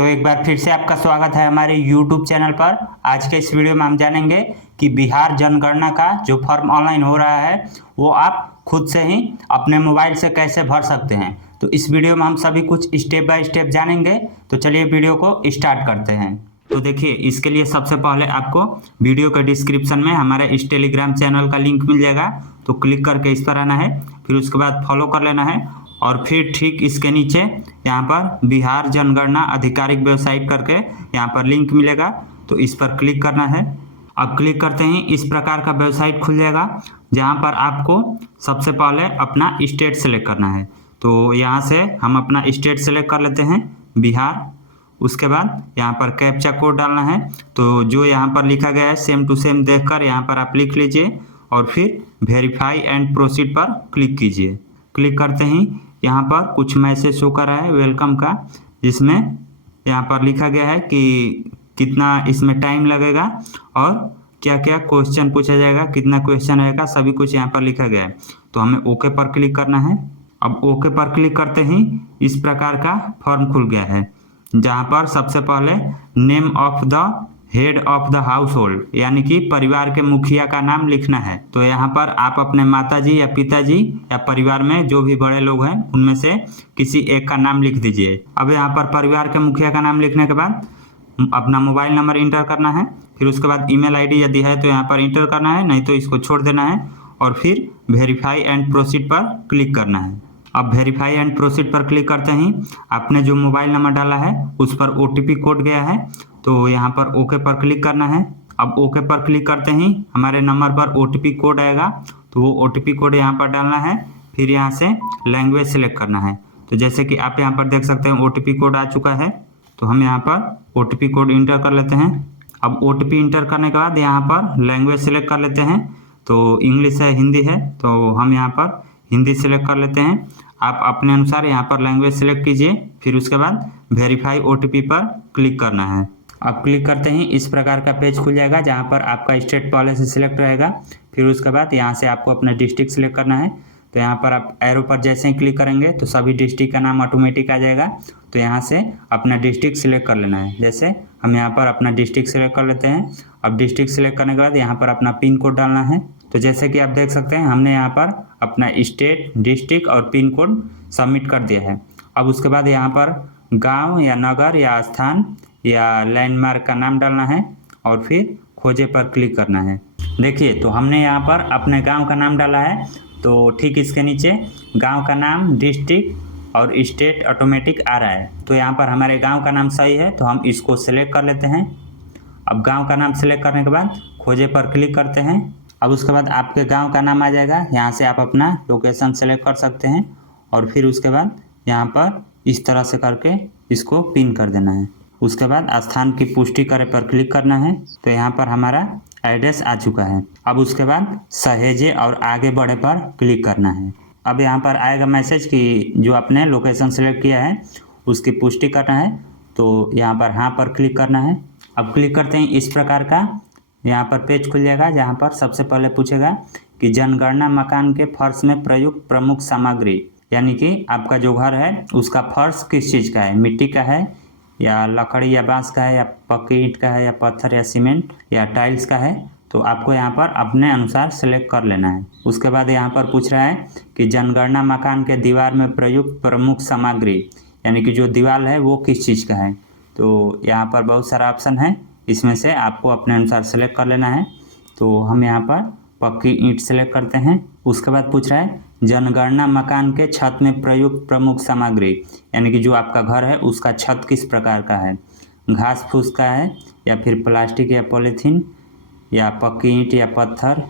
तो एक बार फिर से आपका स्वागत है हमारे YouTube चैनल पर। आज के इस वीडियो में हम जानेंगे कि बिहार जनगणना का जो फॉर्म ऑनलाइन हो रहा है वो आप खुद से ही अपने मोबाइल से कैसे भर सकते हैं। तो इस वीडियो में हम सभी कुछ स्टेप बाय स्टेप जानेंगे। तो चलिए वीडियो को स्टार्ट करते हैं। तो देखिए, इसके लिए सबसे पहले आपको वीडियो के डिस्क्रिप्शन में हमारे इस टेलीग्राम चैनल का लिंक मिल जाएगा। तो क्लिक करके इस पर आना है, फिर उसके बाद फॉलो कर लेना है और फिर ठीक इसके नीचे यहाँ पर बिहार जनगणना आधिकारिक वेबसाइट करके यहाँ पर लिंक मिलेगा, तो इस पर क्लिक करना है। अब क्लिक करते ही इस प्रकार का वेबसाइट खुल जाएगा, जहाँ पर आपको सबसे पहले अपना स्टेट सेलेक्ट करना है। तो यहाँ से हम अपना स्टेट सेलेक्ट कर लेते हैं, बिहार। उसके बाद यहाँ पर कैप्चा कोड डालना है, तो जो यहाँ पर लिखा गया है सेम टू सेम देखकर यहाँ पर आप लिख लीजिए और फिर वेरीफाई एंड प्रोसीड पर क्लिक कीजिए। क्लिक करते ही यहाँ पर कुछ मैसेज शो कर रहा है वेलकम का, जिसमें यहाँ पर लिखा गया है कि कितना इसमें टाइम लगेगा और क्या क्या क्वेश्चन पूछा जाएगा, कितना क्वेश्चन रहेगा, सभी कुछ यहाँ पर लिखा गया है। तो हमें ओके पर क्लिक करना है। अब ओके पर क्लिक करते ही इस प्रकार का फॉर्म खुल गया है, जहाँ पर सबसे पहले name of the head of the house hold यानी कि परिवार के मुखिया का नाम लिखना है। तो यहाँ पर आप अपने माताजी या पिताजी या परिवार में जो भी बड़े लोग हैं उनमें से किसी एक का नाम लिख दीजिए। अब यहाँ पर परिवार के मुखिया का नाम लिखने के बाद अपना मोबाइल नंबर इंटर करना है, फिर उसके बाद ईमेल आईडी यदि है तो यहाँ पर इंटर करना है, नहीं तो इसको छोड़ देना है और फिर वेरीफाई एंड प्रोसीड पर क्लिक करना है। अब वेरीफाई एंड प्रोसीड पर क्लिक करते ही आपने जो मोबाइल नंबर डाला है उस पर OTP कोड गया है, तो यहाँ पर ओके पर क्लिक करना है। अब ओके पर क्लिक करते ही हमारे नंबर पर OTP कोड आएगा, तो वो OTP कोड यहाँ पर डालना है, फिर यहाँ से लैंग्वेज सेलेक्ट करना है। तो जैसे कि आप यहाँ पर देख सकते हैं OTP कोड आ चुका है, तो हम यहाँ पर OTP कोड इंटर कर लेते हैं। अब OTP इंटर करने के बाद यहाँ पर लैंग्वेज सेलेक्ट कर लेते हैं, तो इंग्लिश है, हिंदी है, तो हम यहाँ पर हिंदी सेलेक्ट कर लेते हैं। आप अपने अनुसार यहाँ पर लैंग्वेज सेलेक्ट कीजिए, फिर उसके बाद वेरीफाई OTP पर क्लिक करना है। अब क्लिक करते ही इस प्रकार का पेज खुल जाएगा, जहाँ पर आपका स्टेट पहले से सिलेक्ट रहेगा। फिर उसके बाद यहाँ से आपको अपना डिस्ट्रिक्ट सिलेक्ट करना है। तो यहाँ पर आप एरो पर जैसे ही क्लिक करेंगे तो सभी डिस्ट्रिक्ट का नाम ऑटोमेटिक आ जाएगा। तो यहाँ से अपना डिस्ट्रिक्ट सिलेक्ट कर लेना है। जैसे हम यहाँ पर अपना डिस्ट्रिक्ट सिलेक्ट कर लेते हैं। अब डिस्ट्रिक्ट सिलेक्ट करने के बाद यहाँ पर अपना पिन कोड डालना है। तो जैसे कि आप देख सकते हैं हमने यहाँ पर अपना स्टेट, डिस्ट्रिक्ट और पिन कोड सबमिट कर दिया है। अब उसके बाद यहाँ पर गांव या नगर या स्थान या लैंडमार्क का नाम डालना है और फिर खोजे पर क्लिक करना है। देखिए, तो हमने यहाँ पर अपने गांव का नाम डाला है, तो ठीक इसके नीचे गांव का नाम, डिस्ट्रिक्ट और स्टेट ऑटोमेटिक आ रहा है। तो यहाँ पर हमारे गांव का नाम सही है, तो हम इसको सिलेक्ट कर लेते हैं। अब गांव का नाम सिलेक्ट करने के बाद खोजे पर क्लिक करते हैं। अब उसके बाद आपके गांव का नाम आ जाएगा, यहाँ से आप अपना लोकेशन सेलेक्ट कर सकते हैं और फिर उसके बाद यहाँ पर इस तरह से करके इसको पिन कर देना है। उसके बाद स्थान की पुष्टि करे पर क्लिक करना है। तो यहाँ पर हमारा एड्रेस आ चुका है। अब उसके बाद सहेजे और आगे बढ़े पर क्लिक करना है। अब यहाँ पर आएगा मैसेज कि जो आपने लोकेशन सेलेक्ट किया है उसकी पुष्टि करना है, तो यहाँ पर हाँ पर क्लिक करना है। अब क्लिक करते ही इस प्रकार का यहाँ पर पेज खुल जाएगा, जहाँ पर सबसे पहले पूछेगा कि जनगणना मकान के फर्श में प्रयुक्त प्रमुख सामग्री, यानी कि आपका जो घर है उसका फर्श किस चीज़ का है, मिट्टी का है या लकड़ी या बांस का है या पक्की ईंट का है या पत्थर या सीमेंट या टाइल्स का है। तो आपको यहाँ पर अपने अनुसार सेलेक्ट कर लेना है। उसके बाद यहाँ पर पूछ रहा है कि जनगणना मकान के दीवार में प्रयुक्त प्रमुख सामग्री, यानी कि जो दीवार है वो किस चीज़ का है। तो यहाँ पर बहुत सारा ऑप्शन है, इसमें से आपको अपने अनुसार सेलेक्ट कर लेना है। तो हम यहाँ पर पक्की ईंट सेलेक्ट करते हैं। उसके बाद पूछ रहा है जनगणना मकान के छत में प्रयुक्त प्रमुख सामग्री, यानी कि जो आपका घर है उसका छत किस प्रकार का है, घास फूस का है या फिर प्लास्टिक या पॉलीथीन या पक्की ईंट या पत्थर,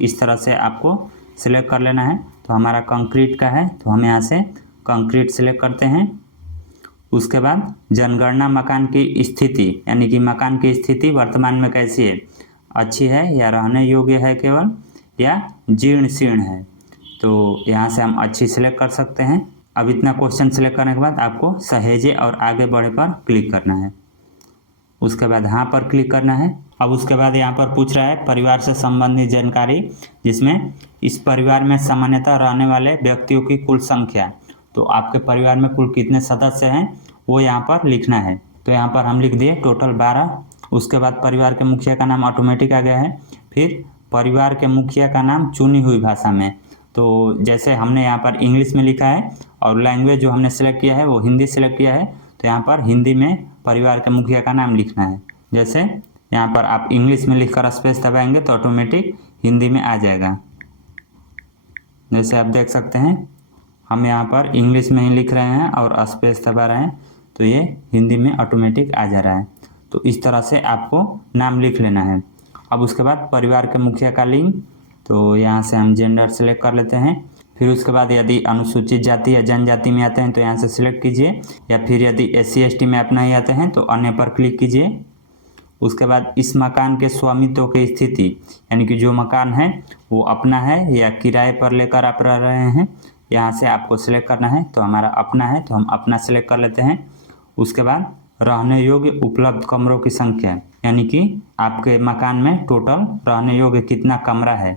इस तरह से आपको सिलेक्ट कर लेना है। तो हमारा कंक्रीट का है, तो हम यहाँ से कंक्रीट सिलेक्ट करते हैं। उसके बाद जनगणना मकान की स्थिति, यानी कि मकान की स्थिति वर्तमान में कैसी है, अच्छी है या रहने योग्य है केवल या जीर्ण शीर्ण है। तो यहाँ से हम अच्छी सिलेक्ट कर सकते हैं। अब इतना क्वेश्चन सिलेक्ट करने के बाद आपको सहेजे और आगे बढ़े पर क्लिक करना है। उसके बाद हाँ पर क्लिक करना है। अब उसके बाद यहाँ पर पूछ रहा है परिवार से संबंधित जानकारी, जिसमें इस परिवार में सामान्यतः रहने वाले व्यक्तियों की कुल संख्या, तो आपके परिवार में कुल कितने सदस्य हैं वो यहाँ पर लिखना है। तो यहाँ पर हम लिख दिए टोटल 12। उसके बाद परिवार के मुखिया का नाम ऑटोमेटिक आ गया है। फिर परिवार के मुखिया का नाम चुनी हुई भाषा में, तो जैसे हमने यहाँ पर इंग्लिश में लिखा है और लैंग्वेज जो हमने सेलेक्ट किया है वो हिंदी सेलेक्ट किया है, तो यहाँ पर हिंदी में परिवार के मुखिया का नाम लिखना है। जैसे यहाँ पर आप इंग्लिश में लिखकर स्पेस दबाएंगे तो ऑटोमेटिक हिंदी में आ जाएगा। जैसे आप देख सकते हैं हम यहाँ पर इंग्लिश में ही लिख रहे हैं और स्पेस दबा रहे हैं तो ये हिंदी में ऑटोमेटिक आ जा रहा है। तो इस तरह से आपको नाम लिख लेना है। अब उसके बाद परिवार के मुखिया का लिंग, तो यहाँ से हम जेंडर सेलेक्ट कर लेते हैं। फिर उसके बाद यदि अनुसूचित जाति या जनजाति में आते हैं तो यहाँ से सिलेक्ट कीजिए, या फिर यदि SC ST में अपना ही आते हैं तो अन्य पर क्लिक कीजिए। उसके बाद इस मकान के स्वामित्व की स्थिति, यानी कि जो मकान है वो अपना है या किराए पर लेकर आप रह रहे हैं, यहाँ से आपको सिलेक्ट करना है। तो हमारा अपना है तो हम अपना सिलेक्ट कर लेते हैं। उसके बाद रहने योग्य उपलब्ध कमरों की संख्या, यानी कि आपके मकान में टोटल रहने योग्य कितना कमरा है,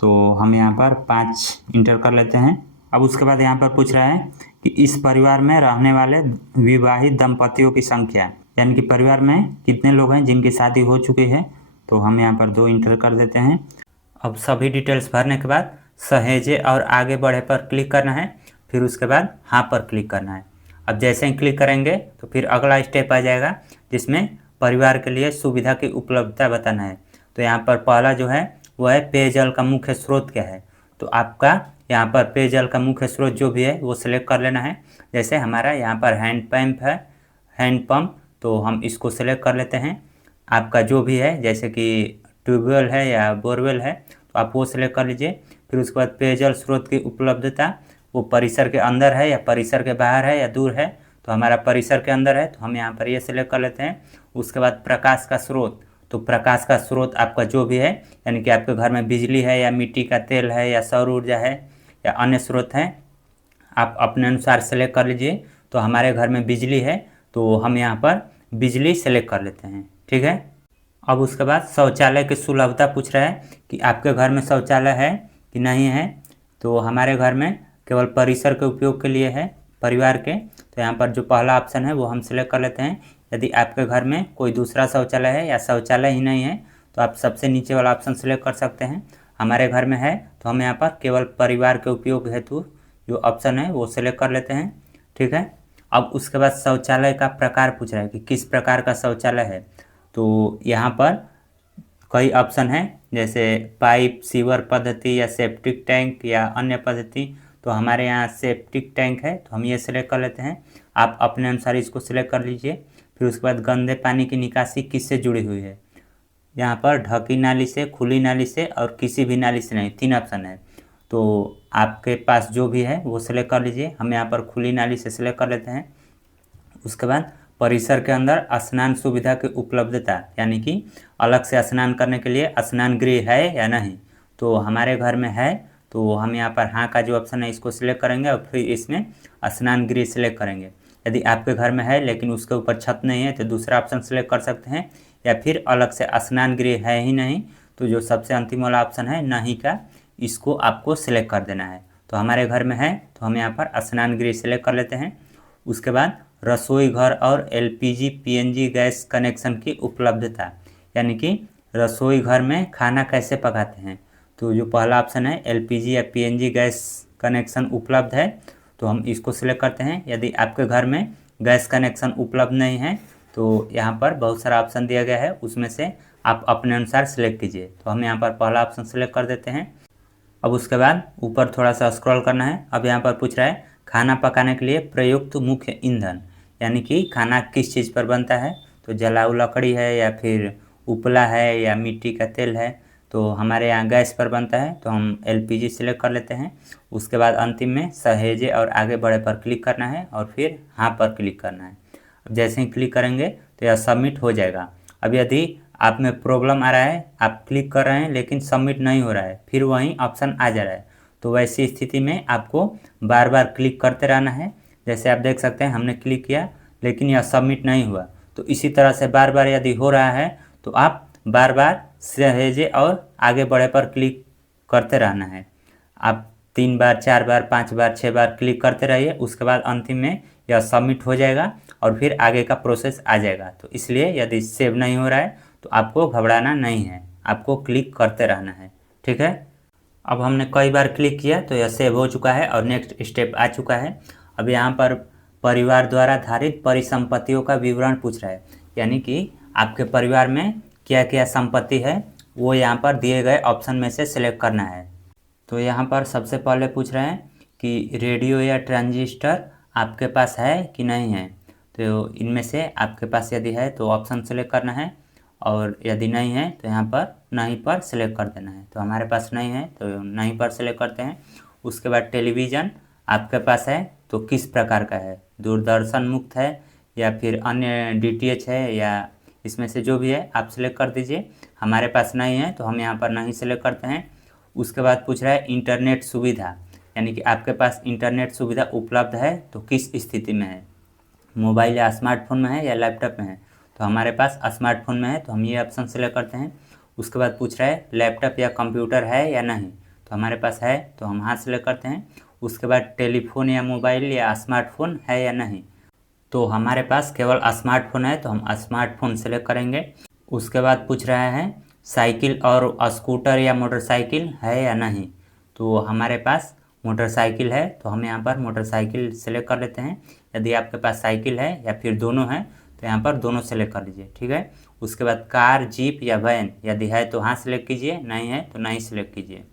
तो हम यहाँ पर 5 इंटर कर लेते हैं। अब उसके बाद यहाँ पर पूछ रहा है कि इस परिवार में रहने वाले विवाहित दंपतियों की संख्या, यानी कि परिवार में कितने लोग हैं जिनकी शादी हो चुकी है, तो हम यहाँ पर 2 इंटर कर देते हैं। अब सभी डिटेल्स भरने के बाद सहेजे और आगे बढ़े पर क्लिक करना है। फिर उसके बाद हाँ पर क्लिक करना है। अब जैसे ही क्लिक करेंगे तो फिर अगला स्टेप आ जाएगा जिसमें परिवार के लिए सुविधा की उपलब्धता बताना है। तो यहाँ पर पहला जो है वो है पेयजल का मुख्य स्रोत क्या है। तो आपका यहाँ पर पेयजल का मुख्य स्रोत जो भी है वो सिलेक्ट कर लेना है। जैसे हमारा यहाँ पर हैंडपम्प है, हैंडपम्प, तो हम इसको सिलेक्ट कर लेते हैं। आपका जो भी है जैसे कि ट्यूबवेल है या बोरवेल है तो आप वो सिलेक्ट कर लीजिए। फिर उसके बाद पेयजल स्रोत की उपलब्धता, वो परिसर के अंदर है या परिसर के बाहर है या दूर है, तो हमारा परिसर के अंदर है तो हम यहाँ पर ये सिलेक्ट कर लेते हैं। उसके बाद प्रकाश का स्रोत, तो प्रकाश का स्रोत आपका जो भी है, यानी कि आपके घर में बिजली है या मिट्टी का तेल है या सौर ऊर्जा है या अन्य स्रोत हैं, आप अपने अनुसार सेलेक्ट कर लीजिए। तो हमारे घर में बिजली है तो हम यहाँ पर बिजली सेलेक्ट कर लेते हैं, ठीक है। अब उसके बाद शौचालय की सुलभता पूछ रहा है कि आपके घर में शौचालय है कि नहीं है। तो हमारे घर में केवल परिसर के उपयोग के लिए है परिवार के, तो यहाँ पर जो पहला ऑप्शन है वो हम सिलेक्ट कर लेते हैं। यदि आपके घर में कोई दूसरा शौचालय है या शौचालय ही नहीं है तो आप सबसे नीचे वाला ऑप्शन सिलेक्ट कर सकते हैं। हमारे घर में है तो हम यहाँ पर केवल परिवार के उपयोग हेतु जो ऑप्शन है वो सिलेक्ट कर लेते हैं, ठीक है। अब उसके बाद शौचालय का प्रकार पूछ रहा है कि किस प्रकार का शौचालय है। तो यहाँ पर कई ऑप्शन हैं जैसे पाइप सीवर पद्धति या सेप्टिक टैंक या अन्य पद्धति। तो हमारे यहाँ सेप्टिक टैंक है तो हम ये सिलेक्ट कर लेते हैं। आप अपने अनुसार इसको सिलेक्ट कर लीजिए। फिर उसके बाद गंदे पानी की निकासी किससे जुड़ी हुई है, यहाँ पर ढकी नाली से, खुली नाली से और किसी भी नाली से नहीं, 3 ऑप्शन है। तो आपके पास जो भी है वो सिलेक्ट कर लीजिए। हम यहाँ पर खुली नाली से सिलेक्ट कर लेते हैं। उसके बाद परिसर के अंदर स्नान सुविधा की उपलब्धता, यानी कि अलग से स्नान करने के लिए स्नान गृह है या नहीं। तो हमारे घर में है तो हम यहाँ पर हाँ का जो ऑप्शन है इसको सिलेक्ट करेंगे और फिर इसमें स्नान गृह सिलेक्ट करेंगे। यदि आपके घर में है लेकिन उसके ऊपर छत नहीं है तो दूसरा ऑप्शन सिलेक्ट कर सकते हैं, या फिर अलग से स्नान गृह है ही नहीं तो जो सबसे अंतिम वाला ऑप्शन है नहीं का, इसको आपको सिलेक्ट कर देना है। तो हमारे घर में है तो हम यहाँ पर स्नान गृह सिलेक्ट कर लेते हैं। उसके बाद रसोई घर और LPG PNG गैस कनेक्शन की उपलब्धता, यानी कि रसोई घर में खाना कैसे पकाते हैं। तो जो पहला ऑप्शन है LPG या PNG गैस कनेक्शन उपलब्ध है तो हम इसको सिलेक्ट करते हैं। यदि आपके घर में गैस कनेक्शन उपलब्ध नहीं है तो यहाँ पर बहुत सारा ऑप्शन दिया गया है, उसमें से आप अपने अनुसार सिलेक्ट कीजिए। तो हम यहाँ पर पहला ऑप्शन सिलेक्ट कर देते हैं। अब उसके बाद ऊपर थोड़ा सा स्क्रॉल करना है। अब यहाँ पर पूछ रहा है खाना पकाने के लिए प्रयुक्त मुख्य ईंधन, यानी कि खाना किस चीज़ पर बनता है। तो जलाऊ लकड़ी है या फिर उपला है या मिट्टी का तेल है। तो हमारे यहाँ गैस पर बनता है तो हम LPG सिलेक्ट कर लेते हैं। उसके बाद अंतिम में सहेजे और आगे बढ़े पर क्लिक करना है और फिर हाँ पर क्लिक करना है। अब जैसे ही क्लिक करेंगे तो यह सबमिट हो जाएगा। अब यदि आप में प्रॉब्लम आ रहा है, आप क्लिक कर रहे हैं लेकिन सबमिट नहीं हो रहा है, फिर वहीं ऑप्शन आ जा रहा है, तो वैसी स्थिति में आपको बार बार क्लिक करते रहना है। जैसे आप देख सकते हैं हमने क्लिक किया लेकिन यह सबमिट नहीं हुआ। तो इसी तरह से बार बार यदि हो रहा है तो आप बार बार सहेजे और आगे बढ़े पर क्लिक करते रहना है। आप 3 बार 4 बार 5 बार 6 बार क्लिक करते रहिए। उसके बाद अंतिम में यह सबमिट हो जाएगा और फिर आगे का प्रोसेस आ जाएगा। तो इसलिए यदि सेव नहीं हो रहा है तो आपको घबराना नहीं है, आपको क्लिक करते रहना है। ठीक है, अब हमने कई बार क्लिक किया तो यह सेव हो चुका है और नेक्स्ट स्टेप आ चुका है। अब यहाँ पर परिवार द्वारा धारित परिसंपत्तियों का विवरण पूछ रहा है, यानी कि आपके परिवार में क्या क्या संपत्ति है वो यहाँ पर दिए गए ऑप्शन में से सिलेक्ट करना है। तो यहाँ पर सबसे पहले पूछ रहे हैं कि रेडियो या ट्रांजिस्टर आपके पास है कि नहीं है। तो इनमें से आपके पास यदि है तो ऑप्शन सेलेक्ट करना है, और यदि नहीं है तो यहाँ पर नहीं पर सिलेक्ट कर देना है। तो हमारे पास नहीं है तो नहीं पर सिलेक्ट करते हैं। उसके बाद टेलीविज़न आपके पास है तो किस प्रकार का है, दूरदर्शन मुक्त है या फिर अन्य DTH है, या इसमें से जो भी है आप सिलेक्ट कर दीजिए। हमारे पास नहीं है तो हम यहाँ पर नहीं सिलेक्ट करते हैं। उसके बाद पूछ रहा है इंटरनेट सुविधा, यानी कि आपके पास इंटरनेट सुविधा उपलब्ध है तो किस स्थिति में है, मोबाइल या स्मार्टफोन में है या लैपटॉप में है। तो हमारे पास स्मार्टफोन में है तो हम ये ऑप्शन सेलेक्ट करते हैं। उसके बाद पूछ रहा है लैपटॉप या कंप्यूटर है या नहीं, तो हमारे पास है तो हम हाँ सेलेक्ट करते हैं। उसके बाद टेलीफोन या मोबाइल या स्मार्टफोन है या नहीं, तो हमारे पास केवल स्मार्टफोन है तो हम स्मार्टफोन सेलेक्ट करेंगे। उसके बाद पूछ रहा है साइकिल और स्कूटर या मोटरसाइकिल है या नहीं, तो हमारे पास मोटरसाइकिल है तो हम यहाँ पर मोटरसाइकिल सेलेक्ट कर लेते हैं। यदि आपके पास साइकिल है या फिर दोनों है तो यहाँ पर दोनों सेलेक्ट कर लीजिए। ठीक है, उसके बाद कार, जीप या वैन, यदि है तो हाँ सेलेक्ट कीजिए, नहीं है तो नहीं सेलेक्ट कीजिए।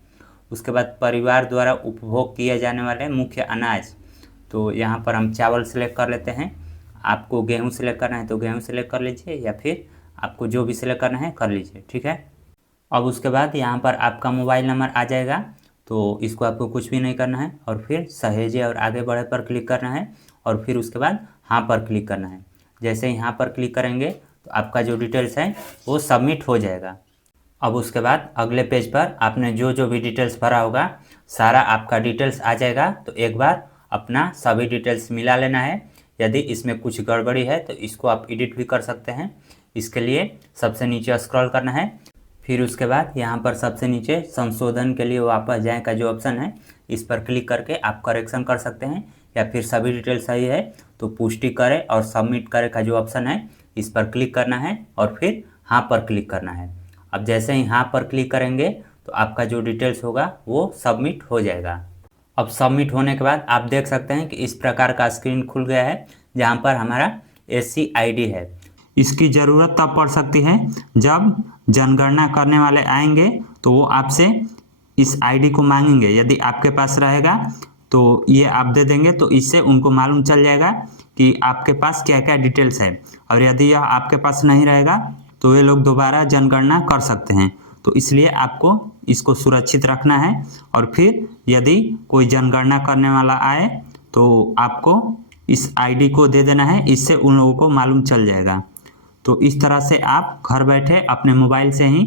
उसके बाद परिवार द्वारा उपभोग किए जाने वाले मुख्य अनाज, तो यहाँ पर हम चावल सेलेक्ट कर लेते हैं। आपको गेहूँ सेलेक्ट करना है तो गेहूँ सेलेक्ट कर लीजिए, या फिर आपको जो भी सिलेक्ट करना है कर लीजिए। ठीक है, अब उसके बाद यहाँ पर आपका मोबाइल नंबर आ जाएगा, तो इसको आपको कुछ भी नहीं करना है और फिर सहेजे और आगे बढ़े पर क्लिक करना है, और फिर उसके बाद हाँ पर क्लिक करना है। जैसे ही हाँ पर क्लिक करेंगे तो आपका जो डिटेल्स है वो सबमिट हो जाएगा। अब उसके बाद अगले पेज पर आपने जो जो भी डिटेल्स भरा होगा सारा आपका डिटेल्स आ जाएगा। तो एक बार अपना सभी डिटेल्स मिला लेना है। यदि इसमें कुछ गड़बड़ी है तो इसको आप एडिट भी कर सकते हैं। इसके लिए सबसे नीचे स्क्रॉल करना है, फिर उसके बाद यहाँ पर सबसे नीचे संशोधन के लिए वापस जाए का जो ऑप्शन है इस पर क्लिक करके आप करेक्शन कर सकते हैं, या फिर सभी डिटेल सही है तो पुष्टि करें और सबमिट करें का जो ऑप्शन है इस पर क्लिक करना है और फिर हाँ पर क्लिक करना है। अब जैसे ही हाँ पर क्लिक करेंगे तो आपका जो डिटेल्स होगा वो सबमिट हो जाएगा। अब सबमिट होने के बाद आप देख सकते हैं कि इस प्रकार का स्क्रीन खुल गया है जहाँ पर हमारा SC ID है। इसकी ज़रूरत तब पड़ सकती है जब जनगणना करने वाले आएंगे तो वो आपसे इस ID को मांगेंगे। यदि आपके पास रहेगा तो ये आप दे देंगे, तो इससे उनको मालूम चल जाएगा कि आपके पास क्या क्या डिटेल्स है। और यदि यह आपके पास नहीं रहेगा तो वे लोग दोबारा जनगणना कर सकते हैं। तो इसलिए आपको इसको सुरक्षित रखना है, और फिर यदि कोई जनगणना करने वाला आए तो आपको इस ID को दे देना है, इससे उन लोगों को मालूम चल जाएगा। तो इस तरह से आप घर बैठे अपने मोबाइल से ही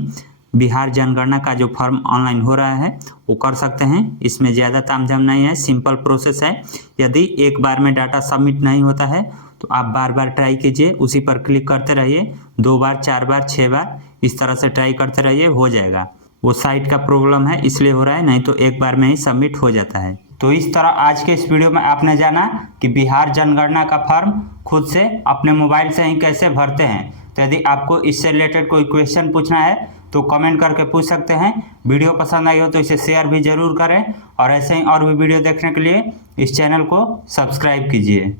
बिहार जनगणना का जो फॉर्म ऑनलाइन हो रहा है वो कर सकते हैं। इसमें ज़्यादा तामझाम नहीं है, सिंपल प्रोसेस है। यदि एक बार में डाटा सबमिट नहीं होता है तो आप बार बार ट्राई कीजिए, उसी पर क्लिक करते रहिए, 2 बार 4 बार 6 बार इस तरह से ट्राई करते रहिए, हो जाएगा। वो साइट का प्रॉब्लम है इसलिए हो रहा है, नहीं तो एक बार में ही सबमिट हो जाता है। तो इस तरह आज के इस वीडियो में आपने जाना कि बिहार जनगणना का फॉर्म खुद से अपने मोबाइल से ही कैसे भरते हैं। तो यदि आपको इससे रिलेटेड कोई क्वेश्चन पूछना है तो कमेंट करके पूछ सकते हैं। वीडियो पसंद आई हो तो इसे शेयर भी ज़रूर करें, और ऐसे ही और भी वीडियो देखने के लिए इस चैनल को सब्सक्राइब कीजिए।